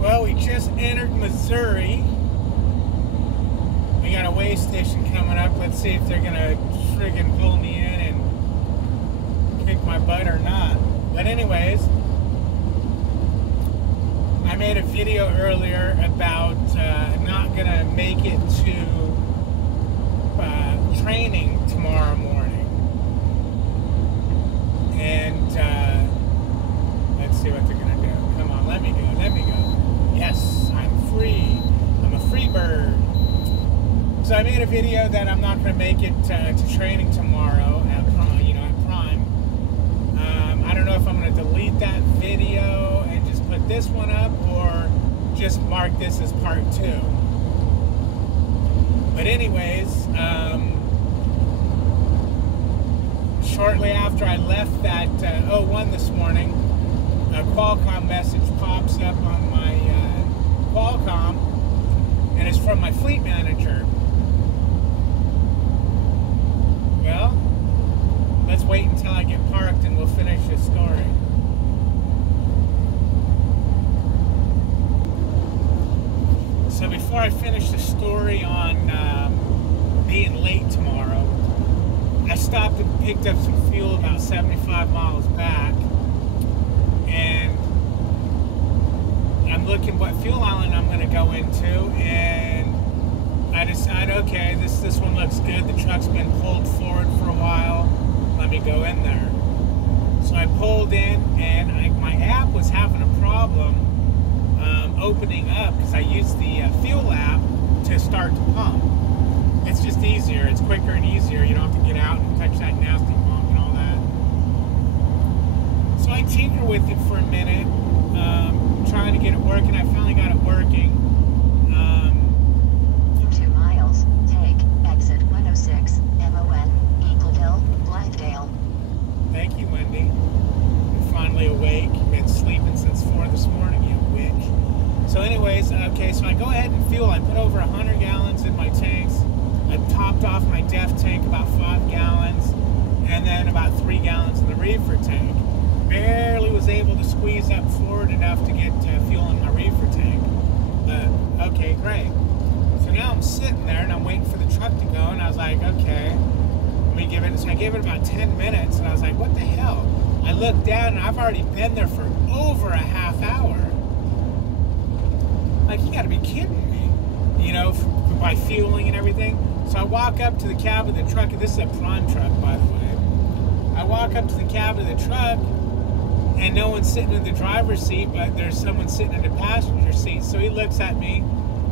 Well, we just entered Missouri. We got a weigh station coming up. Let's see if they're gonna friggin' pull me in and kick my butt or not. But anyways, I made a video earlier about not gonna make it to training tomorrow morning. And let's see what they're gonna do. Come on, let me go, let me go. Yes, I'm free. I'm a free bird. So I made a video that I'm not going to make it to training tomorrow at Prime. I don't know if I'm going to delete that video and just put this one up or just mark this as part 2. But anyways, shortly after I left that 01 this morning, a Qualcomm message pops up on my Qualcomm, and it's from my fleet manager. Well, let's wait until I get parked and we'll finish this story. So before I finish the story on being late tomorrow, I stopped and picked up some fuel about 75 miles back, and I'm looking what fuel island I'm going to go into, and I decide, okay, this one looks good. The truck's been pulled forward for a while. Let me go in there. So I pulled in, and my app was having a problem opening up because I used the fuel app to start the pump. It's just easier. It's quicker and easier. You don't have to get out and touch that nasty pump and all that. So I tinker with it for a minute, trying to get it working. I finally got it working. In 2 miles, take exit 106, MON, Eagleville, Blythedale. Thank you, Wendy. I'm finally awake. Been sleeping since 4 this morning, you witch. So anyways, okay, so I go ahead and fuel. I put over 100 gallons in my tanks. I topped off my DEF tank about 5 gallons, and then about 3 gallons in the reefer tank. Barely was able to squeeze up forward enough to get fuel in my reefer tank. But, okay, great. So now I'm sitting there, and I'm waiting for the truck to go, and I was like, okay, let me give it, so I gave it about 10 minutes, and I was like, what the hell? I looked down, and I've already been there for over a half hour. Like, you gotta be kidding me, you know, by fueling and everything. So I walk up to the cab of the truck, and this is a Prime truck, by the way. I walk up to the cab of the truck, and no one's sitting in the driver's seat, but there's someone sitting in the passenger seat. So he looks at me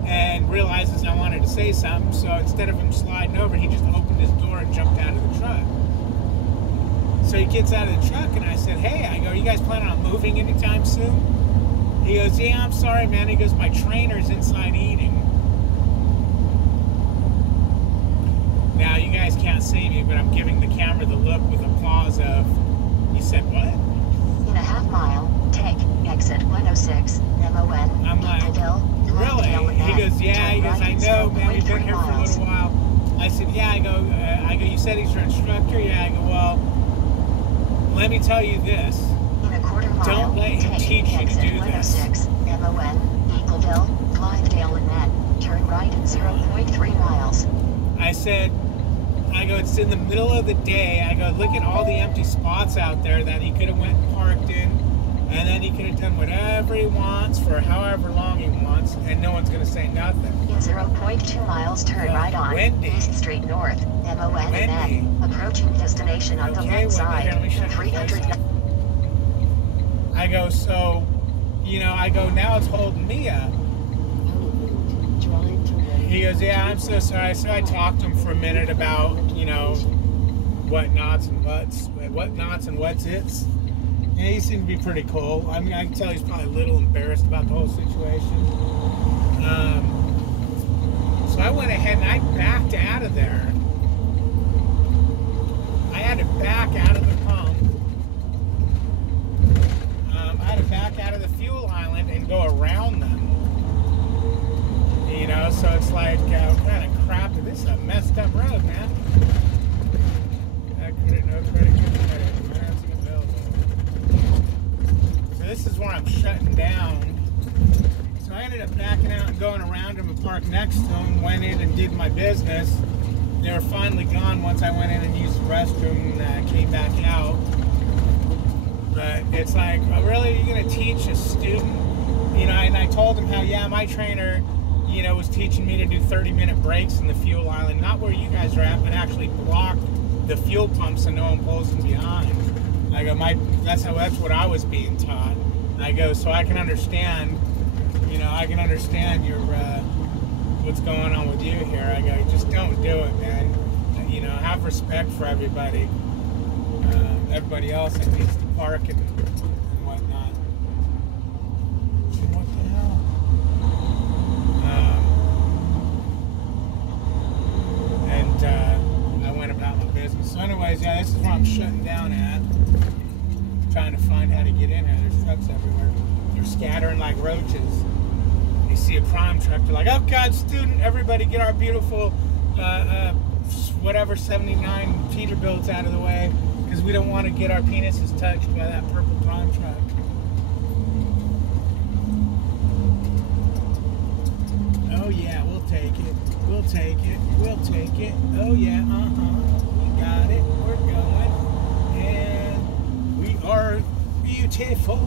and realizes I wanted to say something. So instead of him sliding over, he just opened his door and jumped out of the truck. So he gets out of the truck, and I said, hey, I go, you guys planning on moving anytime soon? He goes, yeah, I'm sorry, man. He goes, my trainer's inside eating. Now, you guys can't see me, but I'm giving the camera the look with applause of, he said, what? In a half mile, take exit 106, MON, I'm like, really? He goes, yeah. He goes, I know, man. We've been here for a little while. I said, yeah. I go, you said he's your instructor? Yeah. I go, well, let me tell you this. In a quarter mile, don't let him teach you to do this. 106, MON, Eagleville, Blythedale, and then turn right at 0.3 miles. I said, I go, it's in the middle of the day. I go, look at all the empty spots out there that he could have went and parked in, and then he could have done whatever he wants for however long he wants, and no one's going to say nothing. In 0.2 miles, turn right on Wendy. East Street North, MON, Wendy. and then approaching destination on the Okay, left Wendy, here, let me side. shut your 300. face. I go, so, you know, I go, now it's holding me up. He goes, yeah, I'm so sorry. So I talked to him for a minute about, you know, what knots and what's its. And he seemed to be pretty cool. I mean, I can tell he's probably a little embarrassed about the whole situation. So I went ahead and I backed out of there. I had to back out of the pump. I had to back out of the fuel island and go around them. You know, so it's like, what kind of crap? This is a messed up road, man. Credit, no credit, good credit. Financing available. So this is where I'm shutting down. So I ended up backing out and going around him and parked next to him, went in and did my business. They were finally gone once I went in and used the restroom and came back out. But it's like, really, you're going to teach a student? You know, and I told him how, yeah, my trainer, you know, was teaching me to do 30-minute breaks in the fuel island, not where you guys are at, but actually block the fuel pumps so no one pulls from behind. I go, that's what I was being taught. I go, so I can understand, you know, I can understand your, what's going on with you here. I go, just don't do it, man. You know, have respect for everybody. Everybody else that needs to park and whatnot. What the hell? I went about my business. So anyways, yeah, this is where I'm shutting down at. Trying to find how to get in here. There's trucks everywhere. They're scattering like roaches. They see a prime truck, they're like, oh God, student, everybody get our beautiful, whatever, 79 Peterbilts out of the way, because we don't want to get our penises touched by that purple prime truck. Oh yeah, we'll take it. We'll take it. We'll take it. Oh yeah, we got it. We're going. And we are beautiful.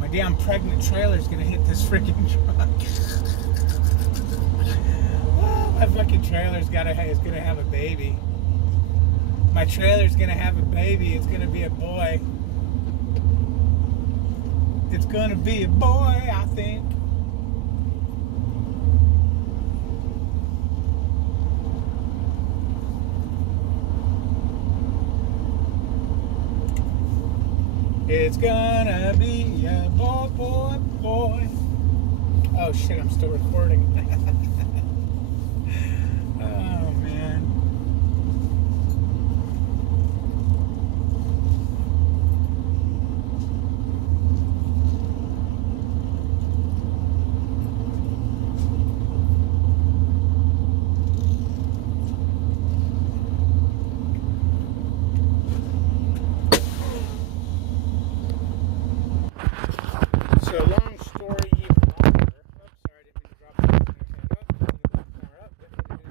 My damn pregnant trailer's gonna hit this freaking truck. Oh, my fucking trailer's is gonna have a baby. My trailer's gonna have a baby. It's gonna be a boy. It's gonna be a boy, I think. It's gonna be a boy, boy, boy. Oh shit, I'm still recording. Oh man. So long story even longer. Oops, sorry, I didn't mean to drop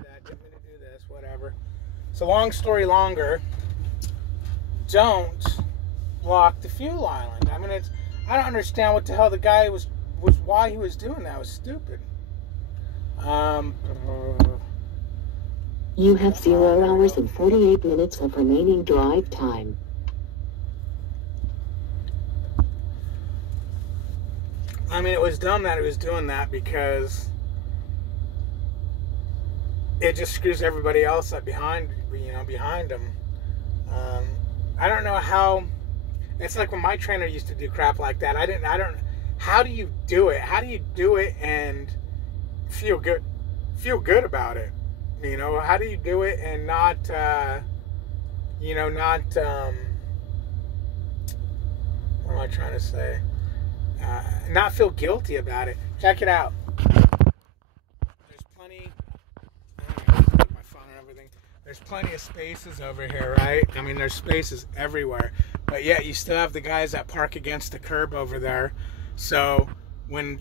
that. Didn't mean to do this, whatever. So long story longer, don't block the fuel island. I mean, I don't understand what the hell the guy was why he was doing that. It was stupid. You have 0 hours and 48 minutes of remaining drive time. I mean, it was dumb that he was doing that because it just screws everybody else up behind him. I don't know how. It's like when my trainer used to do crap like that. How do you do it? How do you do it and feel good about it? You know, how do you do it and not, what am I trying to say? Not feel guilty about it. Check it out. There's plenty. My phone and everything. There's plenty of spaces over here, right? I mean, there's spaces everywhere, but yet you still have the guys that park against the curb over there. So when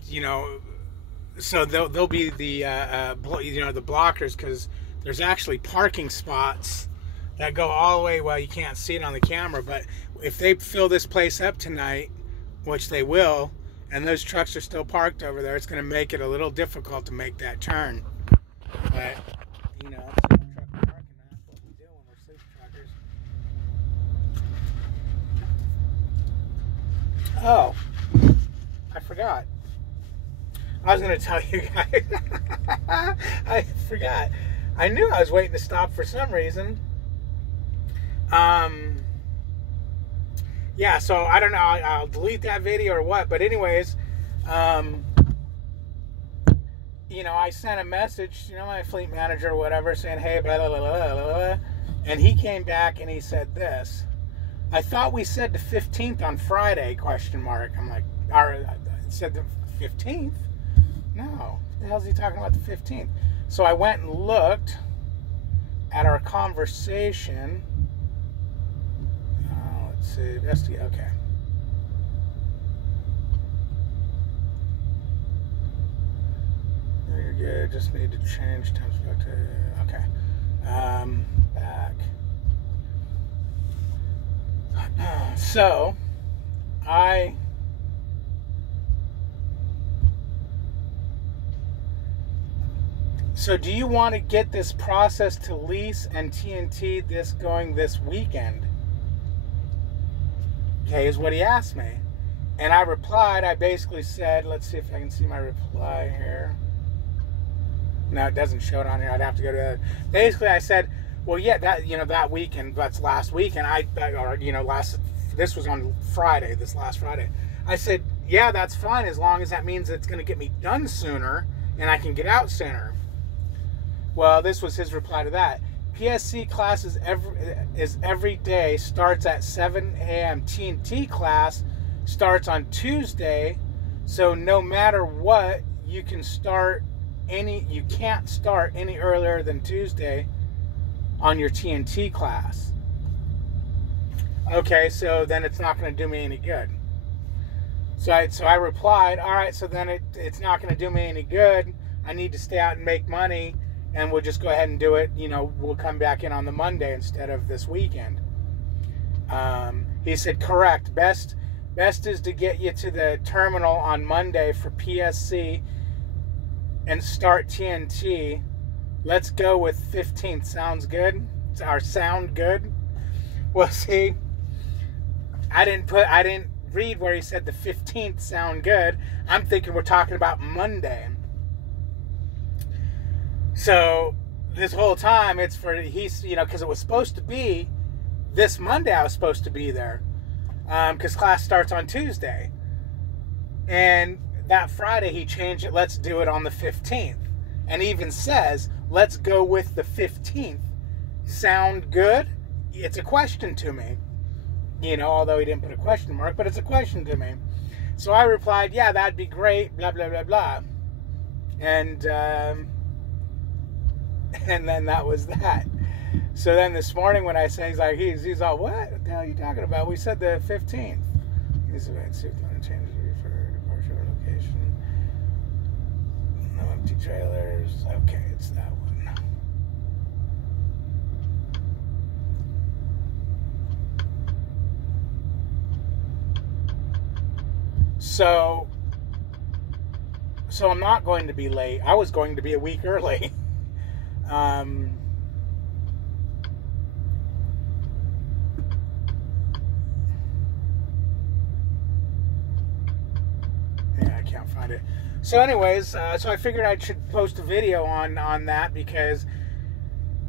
so they'll be the the blockers, because there's actually parking spots that go all the way. Well, you can't see it on the camera, but if they fill this place up tonight, which they will, and those trucks are still parked over there, it's going to make it a little difficult to make that turn. But, you know, truck parking, that's what we do when we're sleep truckers. Oh, I forgot. I was going to tell you guys. I forgot. I knew I was waiting to stop for some reason. Yeah, so I don't know, I'll delete that video or what, but anyways, I sent a message, my fleet manager or whatever, saying, hey, blah, blah, blah, blah, blah, blah, and he came back and he said this: I thought we said the 15th on Friday, ? I'm like, it said the 15th? No, what the hell is he talking about the 15th? So I went and looked at our conversation. Let's see, okay. good. Just need to change times back to, okay. Back. So, So do you want to get this process to lease and TNT this going this weekend? Okay, is what he asked me. And I replied, I basically said, let's see if I can see my reply here. No, it doesn't show it on here. I'd have to go to that. Basically, I said, well, yeah, that weekend, that's last week. And this was on Friday, this last Friday. I said, yeah, that's fine as long as that means it's going to get me done sooner and I can get out sooner. Well, this was his reply to that. PSC class is every day, starts at 7 a.m. TNT class starts on Tuesday, so no matter what, you can't start any earlier than Tuesday on your TNT class. Okay, so then it's not going to do me any good. So I replied, all right, so then it's not going to do me any good. I need to stay out and make money, and we'll just go ahead and do it. We'll come back in on the Monday instead of this weekend. He said, correct. Best is to get you to the terminal on Monday for PSC and start TNT. Let's go with 15th. Sounds good? Sound good? Well, see, I didn't read where he said the 15th sound good. I'm thinking we're talking about Monday. So this whole time it's for because it was supposed to be this Monday. I was supposed to be there because class starts on Tuesday, and that Friday he changed it. Let's do it on the 15th, and even says let's go with the 15th. Sound good? It's a question to me, although he didn't put a question mark, but it's a question to me. So I replied, yeah, that'd be great, blah blah blah blah, and then that was that. So then this morning when I say, he's all, what the hell are you talking about? We said the 15th. He's about to change for departure location. No empty trailers. Okay, it's that one. So I'm not going to be late. I was going to be a week early. Yeah, I can't find it. So anyways, so I figured I should post a video on that because,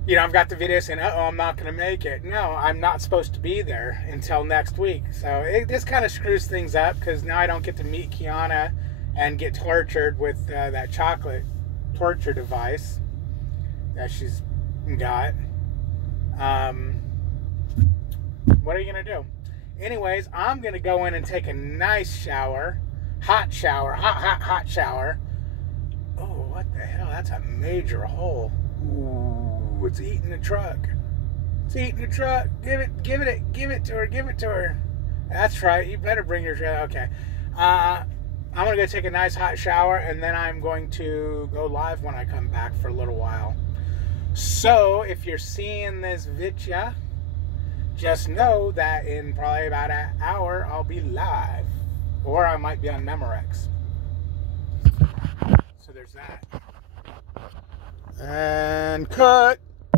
I've got the video saying, I'm not going to make it. No, I'm not supposed to be there until next week. So this kind of screws things up because now I don't get to meet Kiana and get tortured with that chocolate torture device that she's got. What are you going to do? Anyways, I'm going to go in and take a nice shower. Hot shower. Hot shower. Oh, what the hell? That's a major hole. Ooh, it's eating the truck. It's eating the truck. Give it to her. That's right. You better bring your trailer. Okay. I'm going to go take a nice hot shower, and then I'm going to go live when I come back for a little while. So, if you're seeing this video, just know that in probably about an hour, I'll be live. Or I might be on Memorex. So there's that. And cut.